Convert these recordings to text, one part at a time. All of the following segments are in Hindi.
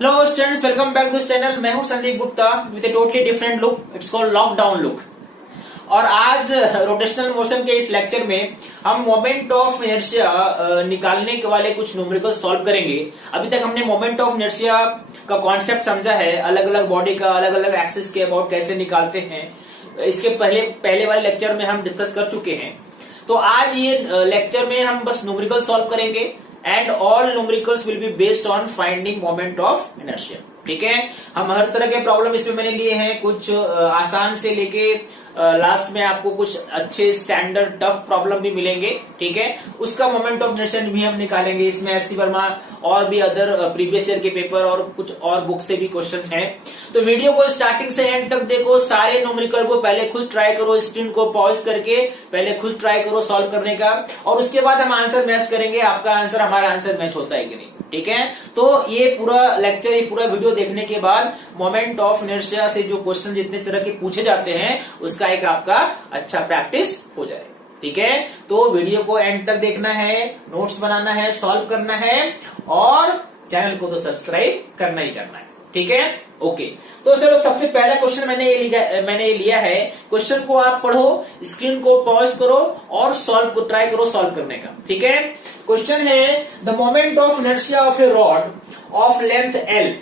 Hello students, welcome back to channel. मैं हूं Sandeep Gupta with a totally different look. It's called lockdown look. और आज रोटेशनल मोशन के इस लेक्चर में हम मोमेंट ऑफ इनर्शिया निकालने के वाले कुछ न्यूमेरिकल सॉल्व करेंगे। अभी तक हमने मोमेंट ऑफ इनर्शिया का कॉन्सेप्ट समझा है, अलग अलग बॉडी का अलग अलग एक्सिस के अबाउट कैसे निकालते हैं। इसके पहले वाले लेक्चर में हम डिस्कस कर चुके हैं। तो आज ये लेक्चर में हम बस न्यूमेरिकल सॉल्व करेंगे and all numericals will be based on finding moment of inertia. ठीक है, हम हर तरह के प्रॉब्लम इसमें मैंने लिए हैं, कुछ आसान से लेके लास्ट में आपको कुछ अच्छे स्टैंडर्ड टफ प्रॉब्लम भी मिलेंगे। ठीक है, उसका मोमेंट ऑफ इनर्शिया भी हम निकालेंगे। इसमें एससी वर्मा और भी अदर प्रीवियस ईयर के पेपर और कुछ और बुक से भी क्वेश्चंस हैं। तो वीडियो को स्टार्टिंग से एंड तक देखो, सारे न्यूमेरिकल को पहले खुद ट्राई करो, स्क्रीन को पॉज करके पहले खुद ट्राई करो सॉल्व करने का, और उसके बाद हम आंसर मैच करेंगे। आपका आंसर हमारा आंसर मैच होता है कि नहीं। ठीक है, तो ये पूरा लेक्चर, ये पूरा वीडियो देखने के बाद मोमेंट ऑफ इनर्शिया से जो क्वेश्चन जितने तरह के पूछे जाते हैं उसका एक आपका अच्छा प्रैक्टिस हो जाए। ठीक है, तो वीडियो को एंड तक देखना है, नोट्स बनाना है, सॉल्व करना है और चैनल को तो सब्सक्राइब करना ही करना है। ठीक है, ओके। तो चलो, सबसे पहला क्वेश्चन मैंने ये लिया है। क्वेश्चन को आप पढ़ो, स्क्रीन को पॉज करो और ट्राई करो सॉल्व करने का। ठीक है, क्वेश्चन है the moment of inertia of a rod of length L,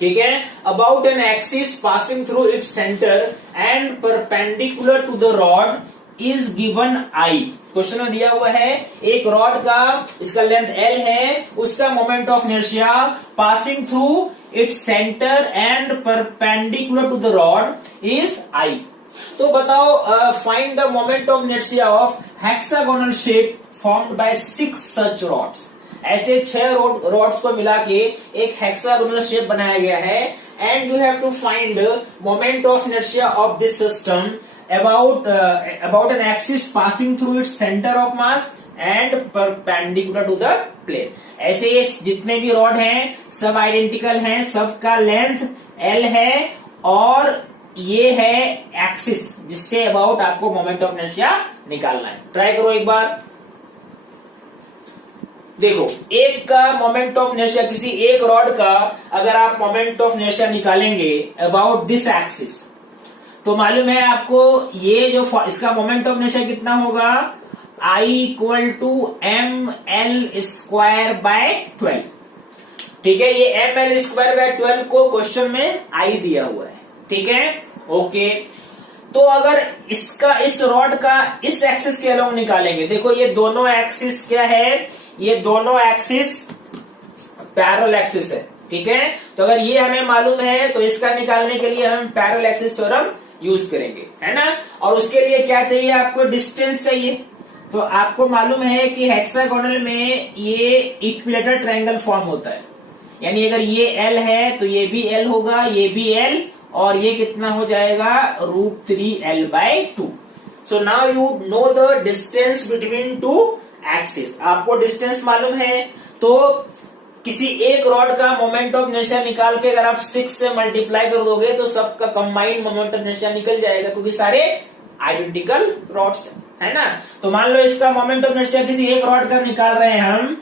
ठीक है, about an axis passing through its centre and perpendicular to the rod is given I। Question में दिया हुआ है एक रॉड का, इसका लेंथ L है, उसका moment of inertia passing through its centre and perpendicular to the rod is I। तो बताओ, find the moment of inertia of hexagonal shape formed by 6 such rods. ऐसे 6 रॉड्स को मिला के एक हेक्सागोनल शेप बनाया गया है and you have to find moment of inertia of this system about an axis passing through its center of mass and perpendicular to the plane। ऐसे ये जितने भी रॉड हैं सब आइडेंटिकल हैं, सबका लेंथ L है और ये है एक्सिस जिससे अबाउट आपको मोमेंट ऑफ इनर्शिया निकालना है। ट्राई करो एक बार। देखो, एक का मोमेंट ऑफ इनर्शिया, किसी एक रॉड का अगर आप मोमेंट ऑफ इनर्शिया निकालेंगे अबाउट दिस एक्सिस, तो मालूम है आपको ये जो इसका मोमेंट ऑफ इनर्शिया कितना होगा, I equal to ml square by 12। ठीक है, ये ml स्क्वायर बाय 12 को क्वेश्चन में I दिया हुआ है। ठीक है, ओके। तो अगर इसका, इस रॉड का इस एक्सिस के अलोंग निकालेंगे, देखो ये दोनों एक्सिस क्या है, ये दोनों एक्सिस पैरेलल एक्सिस है। ठीक है, तो अगर ये हमें मालूम है तो इसका निकालने के लिए हम पैरेलल एक्सिस थ्योरम यूज करेंगे, है ना। और उसके लिए क्या चाहिए, आपको डिस्टेंस चाहिए। तो आपको मालूम है कि हेक्सागोनल में ये इक्विलेटरल ट्रायंगल फॉर्म होता है, यानी अगर ये L है तो ये भी L होगा, ये भी L, और ये कितना हो जाएगा, √3L/2। So now you know the distance between two axis. आपको डिस्टेंस मालूम है तो किसी एक रॉड का मोमेंट ऑफ इनर्शिया निकाल के अगर आप 6 से मल्टीप्लाई कर दोगे तो सबका कंबाइंड मोमेंट ऑफ इनर्शिया निकल जाएगा, क्योंकि सारे आइडेंटिकल रॉड्स है ना। तो मान लो इसका मोमेंट ऑफ इनर्शिया किसी एक रॉड का निकाल रहे हैं हम,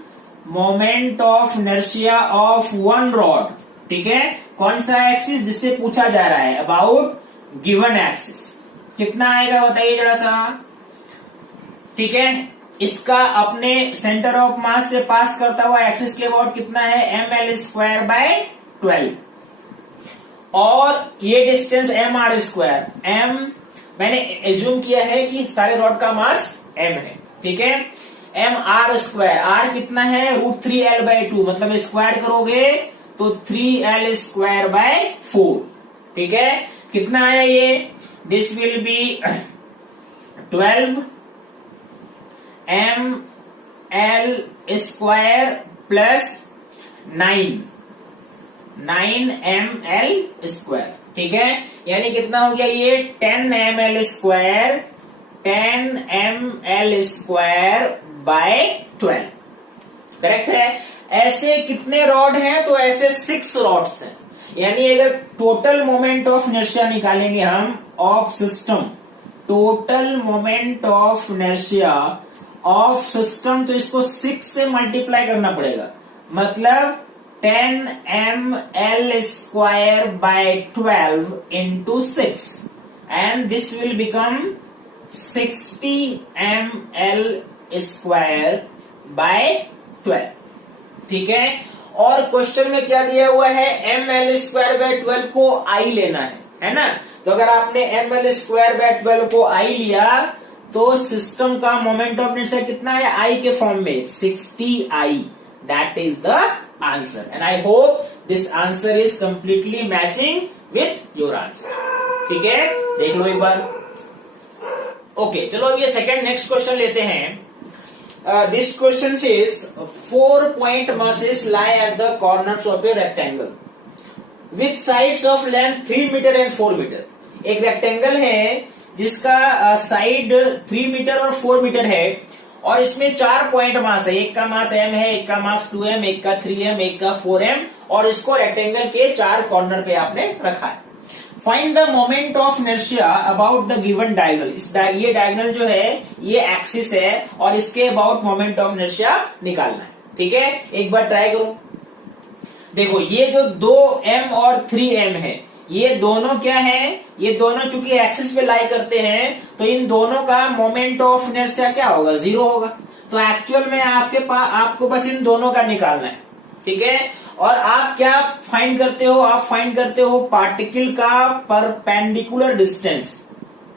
moment of inertia of one rod. ठीक है, कौन सा एक्सिस जिससे पूछा जा रहा है, अबाउट गिवन एक्सिस, कितना आएगा बताइए जरा सा। ठीक है, इसका अपने सेंटर ऑफ मास से पास करता हुआ एक्सिस के अबाउट कितना है, ml स्क्वायर बाय 12, और ये डिस्टेंस mr स्क्वायर। m मैंने एज्यूम किया है कि सारे रॉड का मास m है। ठीक है, mr स्क्वायर, r कितना है, √3L/2, मतलब स्क्वायर करोगे तो 3L स्क्वायर बाय 4। ठीक है, कितना आया ये, this will be 12 ml square plus 9 ml square. ठीक है, यानी कितना हो गया ये 10 ml square, 10 ml square by 12। Correct है। ऐसे कितने रॉड हैं, तो ऐसे 6 रॉड्स हैं, यानी अगर टोटल मोमेंट ऑफ इनर्शिया निकालेंगे हम of system, total moment of inertia of system, तो इसको 6 से मल्टीप्लाई करना पड़ेगा। मतलब 10ml² by 12 into 6 and this will become 60ml² by 12. ठीक है, और क्वेश्चन में क्या दिया हुआ है, ml² by 12 को I लेना है ना। तो अगर आपने ml² by 12 को I लिया तो सिस्टम का मोमेंट ऑफ इनर्शिया कितना है, I के फॉर्म में 60I. That is the answer and I hope this answer is completely matching with your answer. ठीक है, देख लो एक बार. ओके, चलो अब ये सेकंड नेक्स्ट क्वेश्चन लेते हैं. This question says 4 point masses lie at the corners of a rectangle with sides of length 3 meter and 4 meter. एक रेक्टेंगल है जिसका साइड 3 मीटर और 4 मीटर है और इसमें 4 पॉइंट मास है. एक का मास m है, एक का मास 2m, एक का 3m, एक का 4m और इसको रेक्टेंगल के 4 कॉर्नर पे आपने रखा है. Find the moment of inertia about the given diagonal. ये डायगोनल जो है ये एक्सिस है और इसके अबाउट मोमेंट ऑफ इनर्शिया निकालना है. ठीक है, एक बार ट्राई करो. देखो ये जो 2m और 3m है ये दोनों क्या है, ये दोनों चूंकि एक्सिस पे लाई करते हैं तो इन दोनों का मोमेंट ऑफ इनर्शिया क्या होगा, 0 होगा. तो एक्चुअल में आपको बस इन दोनों का निकालना है. ठीक है, और आप क्या फाइंड करते हो, आप फाइंड करते हो पार्टिकल का परपेंडिकुलर डिस्टेंस.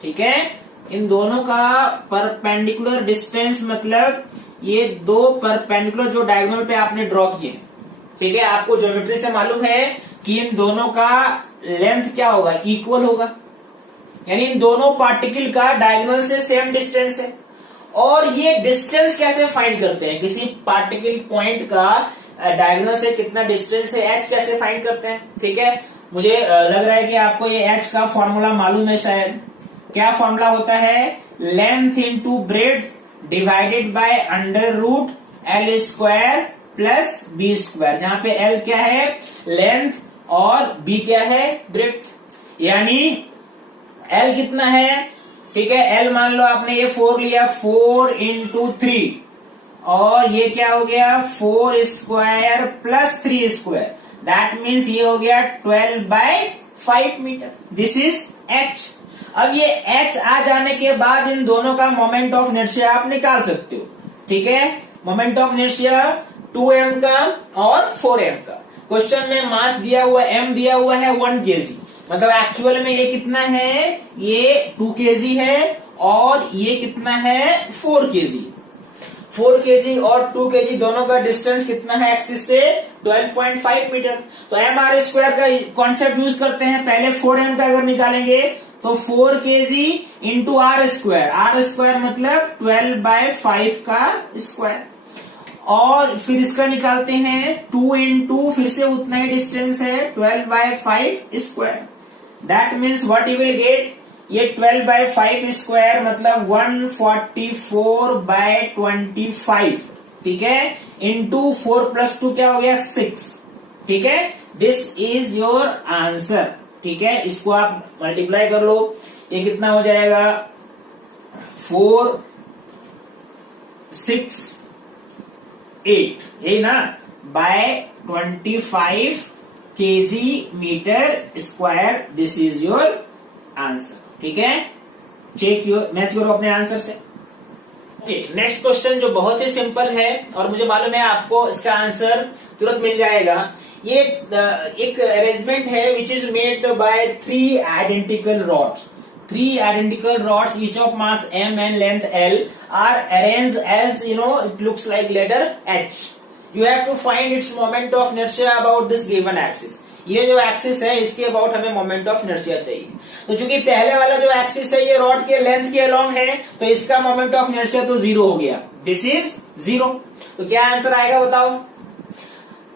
ठीक है, इन दोनों का परपेंडिकुलर डिस्टेंस मतलब ये दो परपेंडिकुलर जो डायगोनल पे आपने ड्रॉ किए. ठीक है, आपको ज्योमेट्री से मालूम है कि इन दोनों का लेंथ क्या होगा, इक्वल होगा. यानी इन दोनों पार्टिकल का डायगोनल से सेम डिस्टेंस है. और ये डिस्टेंस कैसे फाइंड करते हैं, किसी पार्टिकल पॉइंट का डायगोनल से कितना डिस्टेंस है, एच कैसे फाइंड करते हैं. ठीक है, मुझे लग रहा है कि आपको ये एच का फॉर्मूला मालूम है शायद. क्या फॉर्मूला होता है, length into breadth divided by under root L square plus B square. जहां पे एल क्या है, लेंथ और बी क्या है, ब्रेड्थ. यानी एल कितना है, ठीक है, एल मान लो आपने ये 4 लिया, 4 इंटू 3 और ये क्या हो गया 4 square plus 3 square. That means ये हो गया 12/5 मीटर. This is H. अब ये एच आ जाने के बाद इन दोनों का मोमेंट ऑफ इनर्शिया आप निकाल सकते हो. ठीक है, मोमेंट ऑफ इनर्शिया 2m का और 4m का. क्वेश्चन में मास दिया हुआ m दिया हुआ है 1 kg, मतलब एक्चुअल में ये कितना है, ये 2 kg है और ये कितना है 4 kg. 4 kg और 2 kg दोनों का डिस्टेंस कितना है एक्सिस से, 12.5 मीटर. तो mr स्क्वायर का कॉन्सेप्ट यूज करते हैं. पहले 4m का अगर निकालेंगे तो 4 kg into R square. R square मतलब 12/5 का स्क्वायर. और फिर इसका निकालते हैं 2 इंटू फिर से उतना ही डिस्टेंस है 12/5 square. That means what you will get, ये 12/5 स्क्वायर मतलब 144/25. ठीक है, इंटू 4 + 2 क्या हो गया 6. ठीक है, दिस इज योर आंसर. ठीक है, इसको आप मल्टीप्लाई कर लो. ये कितना हो जाएगा 4 6 8 ये ना by 25 kg metre square. This is your answer. ठीक है, चेक योर, मैच करो अपने आंसर से. ओके, नेक्स्ट क्वेश्चन जो बहुत ही सिंपल है और मुझे मालूम है आपको इसका आंसर तुरंत मिल जाएगा. ये एक अरेंजमेंट है which is made by 3 identical rods. 3 identical rods, each of mass m and length l, are arranged as it looks like letter H. You have to find its moment of inertia about this given axis. ये जो एक्सिस है इसके अबाउट हमें मोमेंट ऑफ इनर्शिया चाहिए. तो चूंकि पहले वाला जो एक्सिस है ये रॉड के लेंथ के अलोंग है तो इसका मोमेंट ऑफ इनर्शिया तो 0 हो गया. This is 0. तो क्या आंसर आएगा बताओ.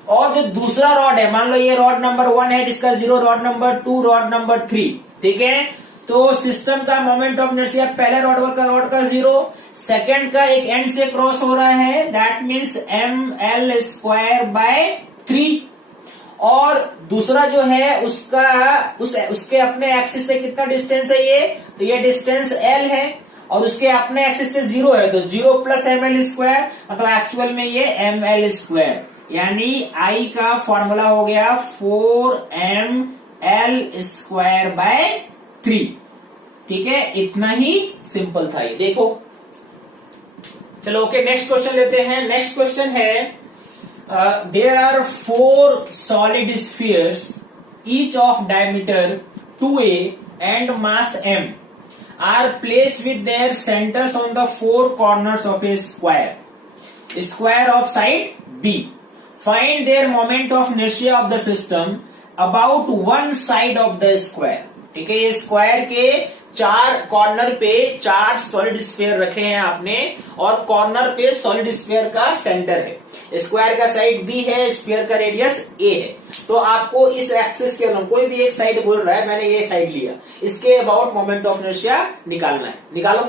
और जो दूसरा रॉड है, मान लो ये रॉड नंबर 1 है जिसका 0, रॉड नंबर 2, रॉड नंबर 3. ठीक है, तो सिस्टम का मोमेंट ऑफ इनर्शिया पहले रॉड का 0, सेकेंड का एक एंड से क्रॉस हो रहा है. That means ml²/3. और दूसरा जो है उसके अपने एक्सिस से कितना डिस्टेंस है ये, तो ये डिस्टेंस l है और उसके अपने एक्सिस से 0 है तो 0 + ml² मतलब एक्चुअल में ये ml². यानी I का फॉर्मूला हो गया 4ml²/3। ठीक है, इतना ही सिंपल था ये, देखो। चलो ओके, नेक्स्ट क्वेश्चन लेते हैं। नेक्स्ट क्वेश्चन है there are 4 solid spheres each of diameter 2a and mass m are placed with their centers on the 4 corners of a square of side B. Find their moment of inertia of the system about one side of the square. ठीक है, ये स्क्वायर के 4 कॉर्नर पे 4 सॉलिड स्फीयर रखे हैं आपने, और कॉर्नर पे सॉलिड स्फीयर का सेंटर है। स्क्वायर का साइड बी है, स्फीयर का रेडियस ए है। तो आपको इस एक्सिस के अलॉन्ग, कोई भी एक साइड बोल रहा है, मैंने ये साइड लिया, इसके अबाउट मोमेंट ऑफ इनर्शिया निकालना है। निकालो।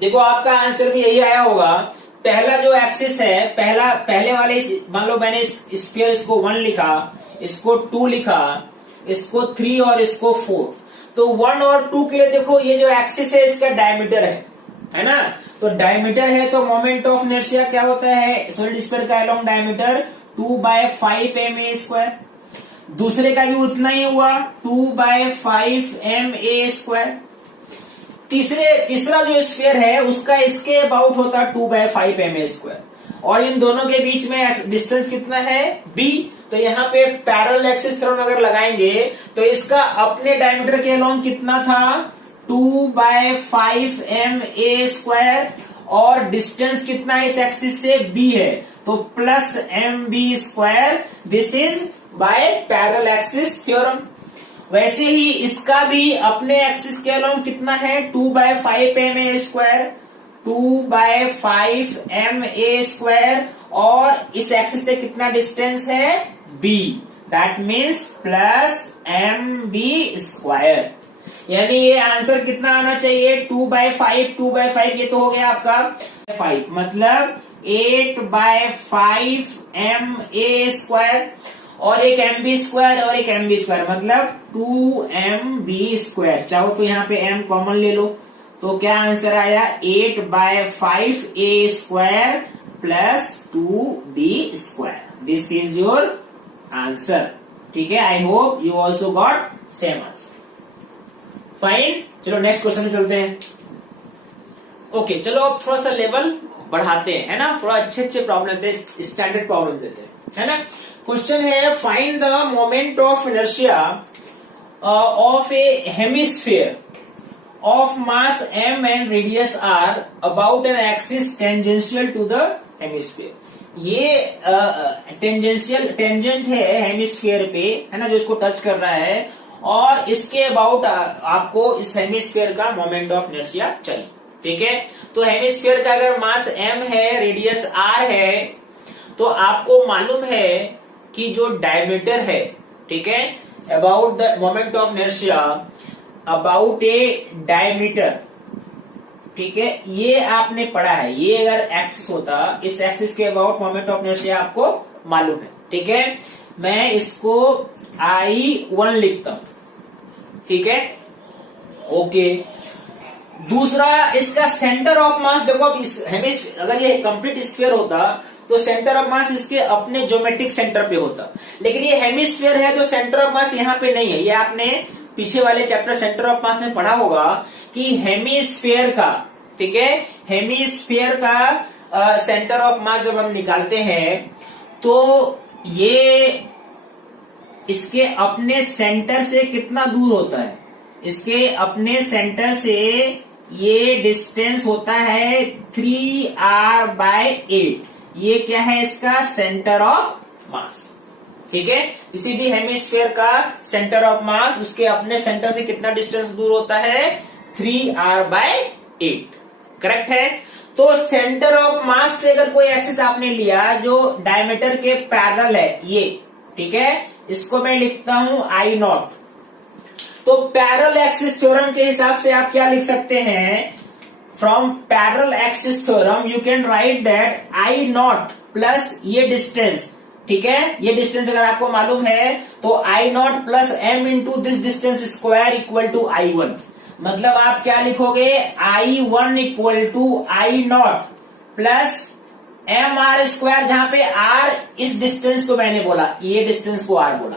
देखो आपका आंसर भी यही आया होगा। पहला जो एक्सिस है, पहले वाले, मान लो मैंने स्फीयर इसको 1 लिखा, इसको 2 लिखा, इसको 3 और इसको 4। तो 1 और 2 के लिए देखो ये जो एक्सिस है इसका डायमीटर है ना। तो डायमीटर है तो मोमेंट ऑफ इनर्शिया क्या होता है सॉलिड स्फीयर का अलोंग डायमीटर 2/5ma²। दूसरे का भी उतना ही हुआ 2/5ma²। तीसरा जो स्फीयर है उसका इसके अबाउट होता 2/5ma²। और इन दोनों के बीच में डिस्टेंस कितना है b। तो यहाँ पे पैरेलल एक्सिस थ्योरम अगर लगाएंगे तो इसका अपने डायमीटर के अलोंग कितना था 2/5ma², और डिस्टेंस कितना इस एक्सिस से b है तो +mb²। This is by parallel axis theorem. वैसे ही इसका भी अपने एक्सिस के अलोंग कितना है 2/5ma², 2/5ma², और इस एक्सिस से कितना डिस्टेंस है b, दैट मीन्स +mb²। यानी ये आंसर कितना आना चाहिए 2/5 ये तो हो गया आपका 5, मतलब 8/5ma², और एक mb² और एक mb², मतलब 2mb²। चाहो तो यहाँ पे m कॉमन ले लो, तो क्या आंसर आया 8/5a² + 2b²। This is your answer. ठीक है, I hope you also got same answer. Fine, चलो नेक्स्ट क्वेश्चन में चलते हैं। ओके, चलो अब थोड़ा सा लेवल बढ़ाते हैं, है ना। थोड़ा अच्छे प्रॉब्लम देते हैं, स्टैंडर्ड प्रॉब्लम देते हैं, है ना। क्वेश्चन है find the moment of inertia of A hemisphere of mass m and radius r about an axis tangential to the hemisphere। ये टेंजेंट है हेमिस्फीयर पे, है ना, जो इसको टच कर रहा है, और इसके अबाउट आपको इस हेमिस्फीयर का मोमेंट ऑफ इनर्शिया चाहिए। ठीक है, तो हेमिस्फीयर का अगर मास m है, रेडियस r है, तो आपको मालूम है कि जो डायमीटर है, ठीक है, about the moment of inertia about A diameter, ठीक है, ये आपने पढ़ा है। ये अगर एक्सिस होता, इस एक्सिस के अबाउट मोमेंट ऑफ इनर्शिया आपको मालूम है। ठीक है, मैं इसको I1 लिखता हूं। ठीक है, ओके। दूसरा इसका सेंटर ऑफ मास, देखो अब अगर ये कंप्लीट स्फीयर होता तो सेंटर ऑफ मास इसके अपने ज्योमेट्रिक सेंटर पे होता, लेकिन ये हेमिस्फीयर है तो सेंटर ऑफ मास यहाँ पे नहीं है। ये आपने पीछे वाले चैप्टर सेंटर ऑफ मास में पढ़ा होगा कि हेमिस्फीयर का, ठीक है, हेमिस्फीयर का सेंटर ऑफ मास जब हम निकालते हैं तो ये इसके अपने सेंटर से कितना दूर होता है, इसके अपने सेंटर से ये डिस्टेंस होता है 3r/8। ये क्या है इसका सेंटर ऑफ मास। ठीक है, किसी भी हेमिस्फीयर का सेंटर ऑफ मास उसके अपने सेंटर से कितना डिस्टेंस दूर होता है 3r/8। करेक्ट है। तो सेंटर ऑफ मास से अगर कोई एक्सिस आपने लिया जो डायमीटर के पैरेलल है, ये, ठीक है, इसको मैं लिखता हूं I0। तो पैरेलल एक्सिस थ्योरम के हिसाब से आप क्या लिख सकते हैं, from parallel axis theorem you can write that I0 plus ये डिस्टेंस, ठीक है, ये डिस्टेंस अगर आपको मालूम है तो I0 plus m into this distance square equal to I1। मतलब आप क्या लिखोगे I1 equal to I0 plus M R square, जहां पे आर इस डिस्टेंस को मैंने बोला, ये डिस्टेंस को आर बोला,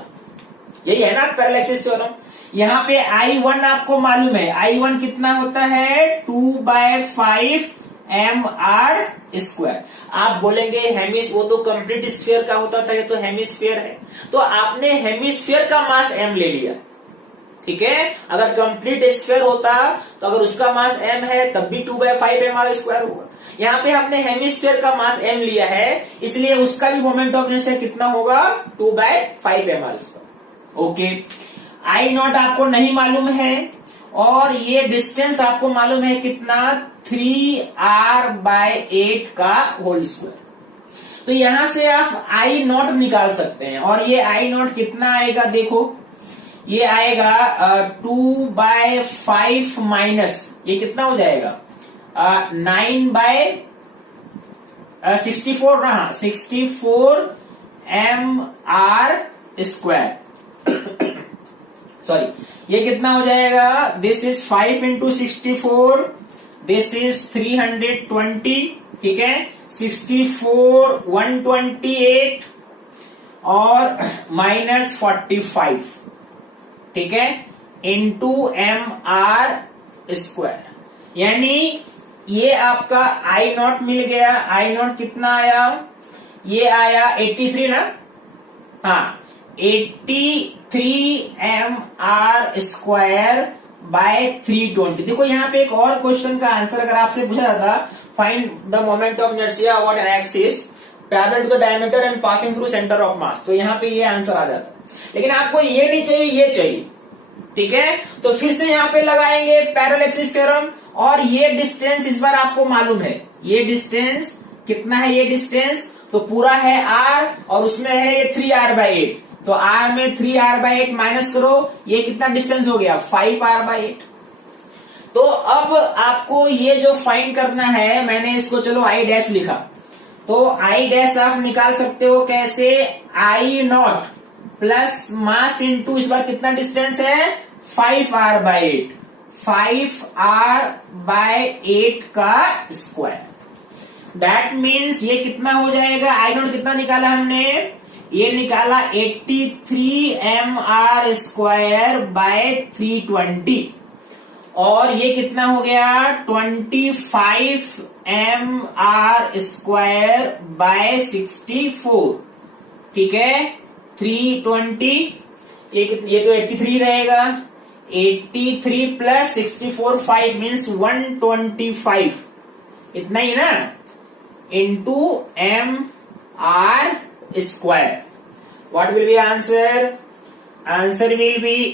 यही है ना पैरेलल एक्सिस थ्योरम। यहाँ पे I1 आपको मालूम है, I1 कितना होता है 2/5 एम आर स्क्वायर। आप बोलेंगे हेमिस, वो तो कंप्लीट स्फीयर का होता था, ये तो हेमिस्फीयर है, तो आपने हेमिस्फीयर का मास m ले लिया, ठीक है। अगर कंप्लीट स्फीयर होता तो अगर उसका मास m है तब भी 2/5 एम आर स्क्वायर होगा। यहाँ पे हमने हेमिस्फीयर का मास m लिया है, इसलिए उसका भी मोमेंट ऑफ इनर्शिया कितना होगा 2/5 M R square. Okay, I not आपको नहीं मालूम है और ये डिस्टेंस आपको मालूम है कितना 3r/8 का होल स्क्वायर। तो यहां से आप I नॉट निकाल सकते हैं और ये I नॉट कितना आएगा, देखो ये आएगा 2/5 माइनस ये कितना हो जाएगा 9/64 ना, 64 एम आर स्क्वायर। सॉरी, ये कितना हो जाएगा, this is 5 into 64, this is 320, ठीक है, 64 128 और माइनस 45, ठीक है, इंटू एम आर स्क्वायर। यानी ये आपका आई नॉट मिल गया। आई नॉट कितना आया, ये आया 83 ना, हाँ 83 एम आर स्क्वायर बाय 320। देखो यहाँ पे एक और क्वेश्चन का आंसर अगर आपसे पूछा जाता, find the moment of inertia on an axis parallel to the diameter and passing through centre of mass, तो यहाँ पे ये आंसर आ जाता। लेकिन आपको ये नहीं चाहिए, ये चाहिए, ठीक है। तो फिर से यहाँ पे लगाएंगे पैरेलल एक्सिस थ्योरम और ये डिस्टेंस इस बार आपको मालूम है, ये डिस्टेंस कितना है, ये डिस्टेंस तो पूरा है r और उसमें है ये 3r/8, तो r में 3r/8 माइनस करो, ये कितना डिस्टेंस हो गया 5r/8। तो अब आपको ये जो फाइंड करना है, मैंने इसको चलो I डैश लिखा, तो I डैश आप निकाल सकते हो कैसे, I not plus mass into इस बार कितना डिस्टेंस है 5r/8, 5r/8 का स्क्वायर। दैट मीन्स ये कितना हो जाएगा, आई नॉट कितना निकाला हमने, ये निकाला 83 एम आर स्क्वायर बाय 320 और ये कितना हो गया 25 एम आर स्क्वायर बाय 64, ठीक है, 320, ये तो 83 रहेगा, 83 प्लस 64 5 मीन्स 125, इतना ही ना, into M R square. What will be answer, answer will be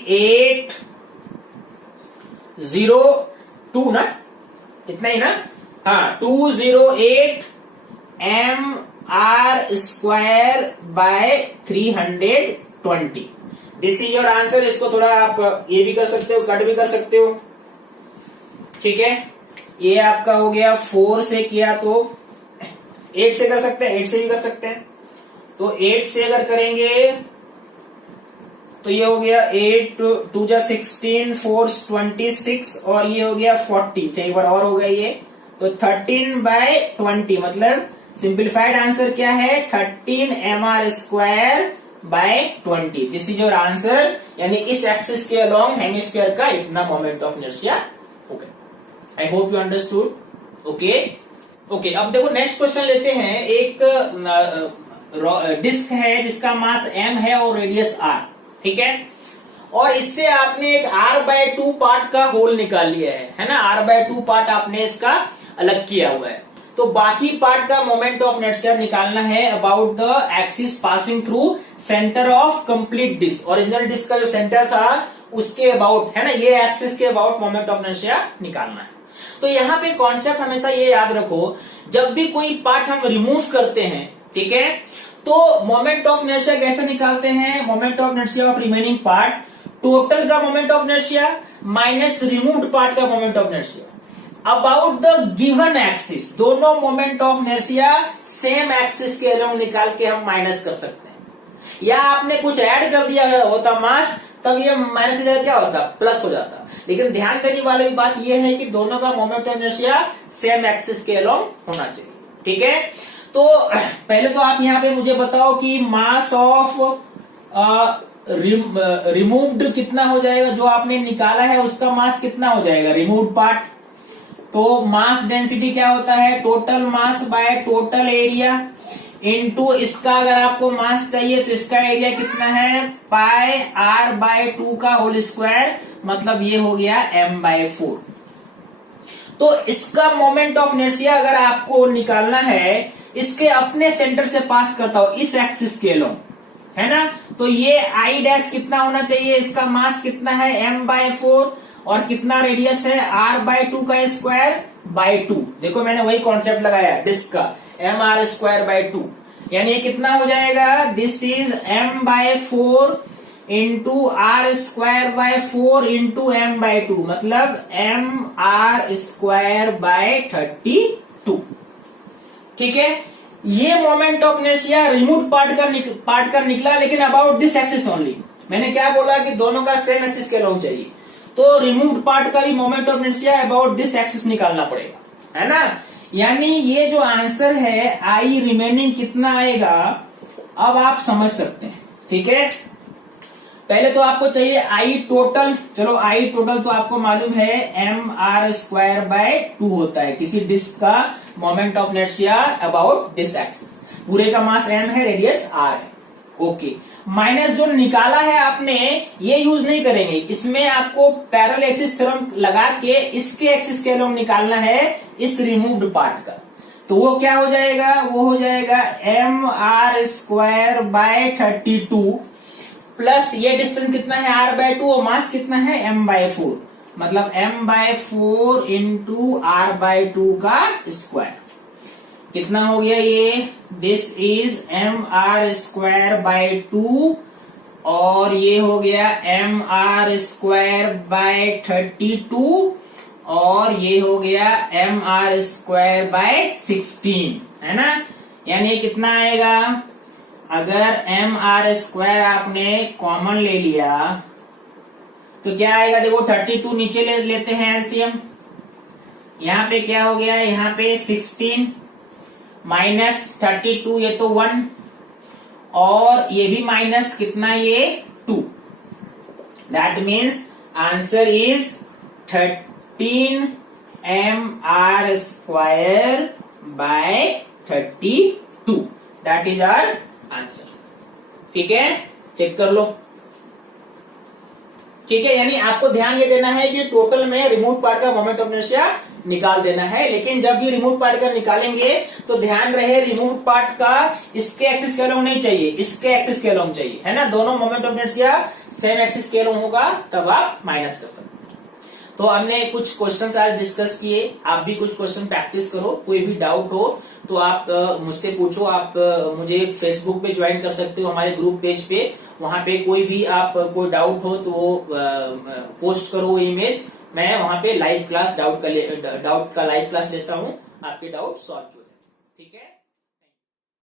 802 ना, इतना ही ना, हाँ 208 M R square by 320। This is your answer. इसको थोड़ा आप ये भी कर सकते हो, कट भी कर सकते हो, ठीक है। ये आपका हो गया 4 से किया तो 8 से कर सकते हैं, 8 से भी कर सकते हैं। तो 8 से अगर करेंगे तो ये हो गया 8 2 जा 16 4 26 और ये हो गया 40, एक बार और हो गया ये, तो 13/20 मतलब सिंप्लीफाइड आंसर क्या है 13 M R square by 20। This is your answer. यानी इस एक्सिस के अलोंग हेमिस्फीयर का इतना मोमेंट ऑफ इनर्शिया हो गया। I hope you understood. Okay okay, अब देखो नेक्स्ट क्वेश्चन लेते हैं। एक डिस्क है जिसका मास m है और रेडियस r, ठीक है, और इससे आपने एक r/2 पार्ट का होल निकाल लिया है ना, r/2 पार्ट आपने इसका अलग किया हुआ है। तो बाकी पार्ट का मोमेंट ऑफ इनर्शिया निकालना है about the axis passing through centre of complete disc. Original disc का जो सेंटर था उसके अबाउट, है ना, ये एक्सिस के अबाउट मोमेंट ऑफ इनर्शिया निकालना है। तो यहाँ पे कॉन्सेप्ट हमेशा ये याद रखो, जब भी कोई पार्ट हम रिमूव करते हैं, ठीक है, तो मोमेंट ऑफ इनर्शिया कैसे निकालते हैं, moment of inertia of remaining part, total का moment of inertia minus removed part का moment of inertia about the given axis. दोनों moment of inertia same axis के अलोंग निकाल के हम माइनस कर सकते हैं, या आपने कुछ ऐड कर दिया होता मास, तब ये माइनस की जगह क्या होता प्लस हो जाता। लेकिन ध्यान देने वाली बात यह है कि दोनों का moment of inertia same axis के अलोंग होना चाहिए, ठीक है। तो पहले तो आप यहाँ पे मुझे बताओ कि मास ऑफ रिमूव्ड कितना हो जाएगा, जो आपने निकाला है उसका मास कितना हो जाएगा रिमूव्ड पार्ट। तो मास डेंसिटी क्या होता है, total mass by total area into इसका अगर आपको मास चाहिए तो इसका एरिया कितना है पाई r बाय 2 का होल स्क्वायर, मतलब ये हो गया m/4। तो इसका मोमेंट ऑफ इनर्शिया अगर आपको निकालना है, इसके अपने सेंटर से पास करता हो इस एक्सिस के अलोंग, है ना। तो ये आई डैश कितना होना चाहिए, इसका मास कितना है m/4 और कितना रेडियस है r/2 का स्क्वायर बाय 2। देखो मैंने वही कॉन्सेप्ट लगाया डिस्क का, mr²/2, यानी ये कितना हो जाएगा, this is m/4 into r²/4 into m/2, मतलब mr²/32। ठीक है, ये moment of inertia remove part का निकला, लेकिन अबाउट दिस एक्सिस ओनली। मैंने क्या बोला कि दोनों का सेम एक्सिस के अलोंग चाहिए, तो रिमूव्ड पार्ट का भी moment of inertia about this axis निकालना पड़ेगा, है ना। यानी ये जो आंसर है आई रिमेनिंग कितना आएगा, अब आप समझ सकते हैं। ठीक है, पहले तो आपको चाहिए आई टोटल। चलो आई टोटल तो आपको मालूम है mr²/2 होता है किसी डिस्क का moment of inertia about this axis. पूरे का मास m है, रेडियस r है, ओके। माइनस जो निकाला है आपने, ये यूज नहीं करेंगे, इसमें आपको पैरेलल एक्सिस थ्योरम लगा के इसके एक्सिस के अलोंग निकालना है इस रिमूव्ड पार्ट का। तो वो क्या हो जाएगा, वो हो जाएगा mr²/32 प्लस ये डिस्टेंस कितना है r/2 और मास कितना है m/4, मतलब m/4 इंटू r/2 का स्क्वायर। कितना हो गया ये, दिस इज mr²/2 और ये हो गया mr²/32 और ये हो गया mr²/16, है ना। यानी कितना आएगा, अगर mr² आपने कॉमन ले लिया तो क्या आएगा, देखो 32 नीचे लेते हैं एलसीएम, यहाँ पे क्या हो गया, यहाँ पे 16 माइनस 32, ये तो 1 और ये भी माइनस कितना, ये 2। That means answer is 13 mr²/32। That is our answer. ठीक है, चेक कर लो। ठीक है, यानी आपको ध्यान ये देना है कि टोटल में रिमूव पार्ट का मोमेंट ऑफ इनर्शिया निकाल देना है, लेकिन जब भी रिमूव पार्ट का निकालेंगे तो ध्यान रहे रिमूव पार्ट का इसके एक्सिस के अलोंग नहीं चाहिए, इसके एक्सिस के अलोंग चाहिए, है ना। दोनों moment of inertia same axis के अलोंग होगा, तब आप माइनस कर सकते हैं। तो हमने कुछ क्वेश्चंस आज डिस्कस किए, आप भी कुछ क्वेश्चन प्रैक्टिस करो। कोई भी डाउट हो तो आप मुझसे पूछो। आप मुझे फेसबुक पे ज्वाइन कर सकते हो, हमारे ग्रुप पेज पे, वहां पे कोई भी आप कोई डाउट हो तो वो पोस्ट करो इमेज, मैं वहां पे लाइव क्लास डाउट का लाइव क्लास लेता हूँ, आपके डाउट सॉल्व हो जाए। ठीक है।